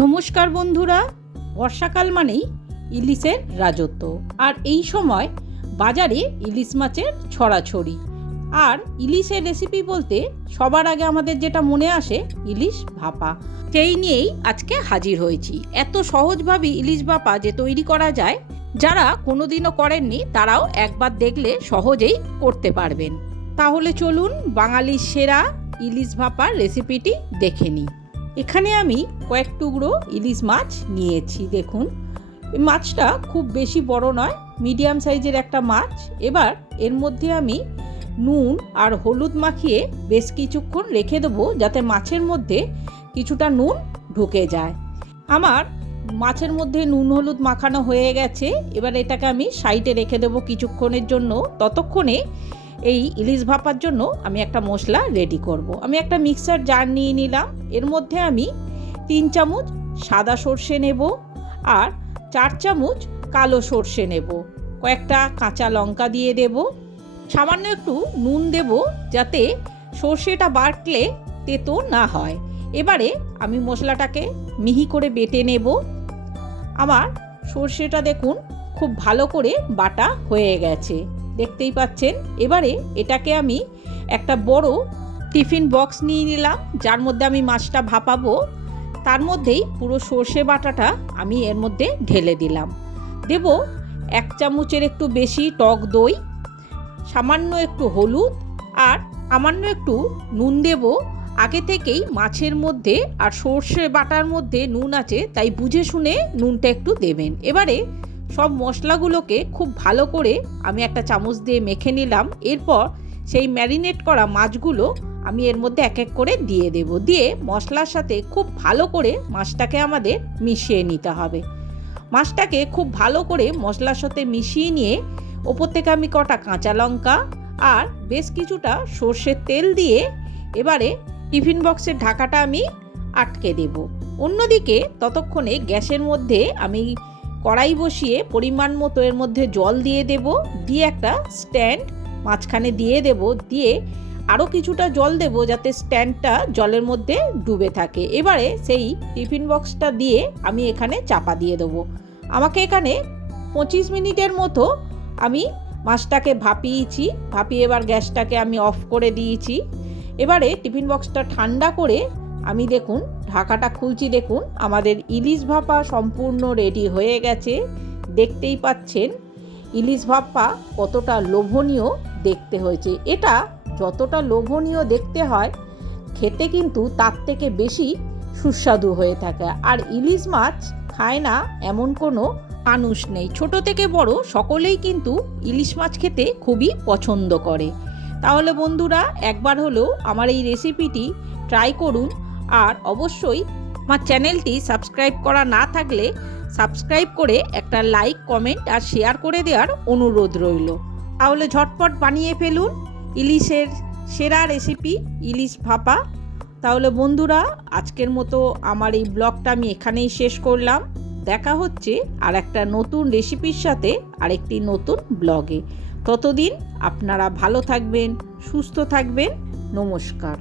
নমস্কার বন্ধুরা, বর্ষাকাল মানেই ইলিশের রাজত্ব। আর এই সময় বাজারে ইলিশ মাছের ছড়াছড়ি। আর ইলিশের রেসিপি বলতে সবার আগে আমাদের যেটা মনে আসে ইলিশ ভাপা। সেই নিয়েই আজকে হাজির হয়েছি। এত সহজভাবে ইলিশ ভাপা যে তৈরি করা যায়, যারা কোনোদিনও করেননি তারাও একবার দেখলে সহজেই করতে পারবেন। তাহলে চলুন বাঙালির সেরা ইলিশ ভাপার রেসিপিটি দেখে নিই। এখানে আমি কয়েক টুকরো ইলিশ মাছ নিয়েছি। দেখুন, এই মাছটা খুব বেশি বড় নয়, মিডিয়াম সাইজের একটা মাছ। এবার এর মধ্যে আমি নুন আর হলুদ মাখিয়ে বেশ কিছুক্ষণ রেখে দেবো, যাতে মাছের মধ্যে কিছুটা নুন ঢুকে যায়। আমার মাছের মধ্যে নুন হলুদ মাখানো হয়ে গেছে। এবার এটাকে আমি সাইডে রেখে দেবো কিছুক্ষণের জন্য। ততক্ষণে এই ইলিশ ভাপার জন্য আমি একটা মশলা রেডি করব। আমি একটা মিক্সার জার নিয়ে নিলাম। এর মধ্যে আমি 3 চামচ সাদা সর্ষে নেব আর 4 চামচ কালো সর্ষে নেব। কয়েকটা কাঁচা লঙ্কা দিয়ে দেব, সামান্য একটু নুন দেব, যাতে সর্ষেটা বাটলে তেতো না হয়। এবারে আমি মশলাটাকে মিহি করে বেটে নেব। আমার সর্ষেটা দেখুন খুব ভালো করে বাটা হয়ে গেছে, দেখতেই পাচ্ছেন। এবারে এটাকে আমি একটা বড় টিফিন বক্স নিয়ে নিলাম, যার মধ্যে আমি মাছটা ভাপাবো। তার মধ্যেই পুরো সর্ষে বাটাটা আমি এর মধ্যে ঢেলে দিলাম। দেব 1 চামচের একটু বেশি টক দই, সামান্য একটু হলুদ আর সামান্য একটু নুন দেব। আগে থেকেই মাছের মধ্যে আর সর্ষে বাটার মধ্যে নুন আছে, তাই বুঝে শুনে নুনটা একটু দেবেন। এবারে সব মশলাগুলোকে খুব ভালো করে আমি একটা চামচ দিয়ে মেখে নিলাম। এরপর সেই ম্যারিনেট করা মাছগুলো আমি এর মধ্যে এক এক করে দিয়ে দেব। দিয়ে মশলার সাথে খুব ভালো করে মাছটাকে আমাদের মিশিয়ে নিতে হবে। মাছটাকে খুব ভালো করে মশলার সাথে মিশিয়ে নিয়ে ওপর থেকে আমি কটা কাঁচা লঙ্কা আর বেশ কিছুটা সর্ষের তেল দিয়ে এবারে টিফিন বক্সের ঢাকাটা আমি আটকে দেব। অন্যদিকে ততক্ষণে গ্যাসের মধ্যে আমি কড়াই বসিয়ে পরিমাণ মতো এর মধ্যে জল দিয়ে দেব। দিয়ে একটা স্ট্যান্ড মাঝখানে দিয়ে দেব। দিয়ে আরও কিছুটা জল দেব, যাতে স্ট্যান্ডটা জলের মধ্যে ডুবে থাকে। এবারে সেই টিফিন বক্সটা দিয়ে আমি এখানে চাপা দিয়ে দেবো। আমাকে এখানে 25 মিনিটের মতো আমি মাছটাকে ভাপিয়েছি। ভাপিয়ে এবার গ্যাসটাকে আমি অফ করে দিয়েছি। এবারে টিফিন বক্সটা ঠান্ডা করে আমি দেখুন ঢাকাটা খুলছি। দেখুন আমাদের ইলিশ ভাপা সম্পূর্ণ রেডি হয়ে গেছে। দেখতেই পাচ্ছেন ইলিশ ভাপা কতটা লোভনীয় দেখতে হয়েছে। এটা যতটা লোভনীয় দেখতে হয়, খেতে কিন্তু তার থেকে বেশি সুস্বাদু হয়ে থাকে। আর ইলিশ মাছ খায় না এমন কোনো মানুষ নেই, ছোট থেকে বড় সকলেই কিন্তু ইলিশ মাছ খেতে খুবই পছন্দ করে। তাহলে বন্ধুরা, একবার হলেও আমার এই রেসিপিটি ট্রাই করুন। আর অবশ্যই আমার চ্যানেলটি সাবস্ক্রাইব করা না থাকলে সাবস্ক্রাইব করে একটা লাইক, কমেন্ট আর শেয়ার করে দেওয়ার অনুরোধ রইল। তাহলে ঝটপট বানিয়ে ফেলুন ইলিশের সেরা রেসিপি ইলিশ ভাপা। তাহলে বন্ধুরা, আজকের মতো আমার এই ব্লগটা আমি এখানেই শেষ করলাম। দেখা হচ্ছে আর একটা নতুন রেসিপির সাথে আরেকটি নতুন ব্লগে। ততদিন আপনারা ভালো থাকবেন, সুস্থ থাকবেন। নমস্কার।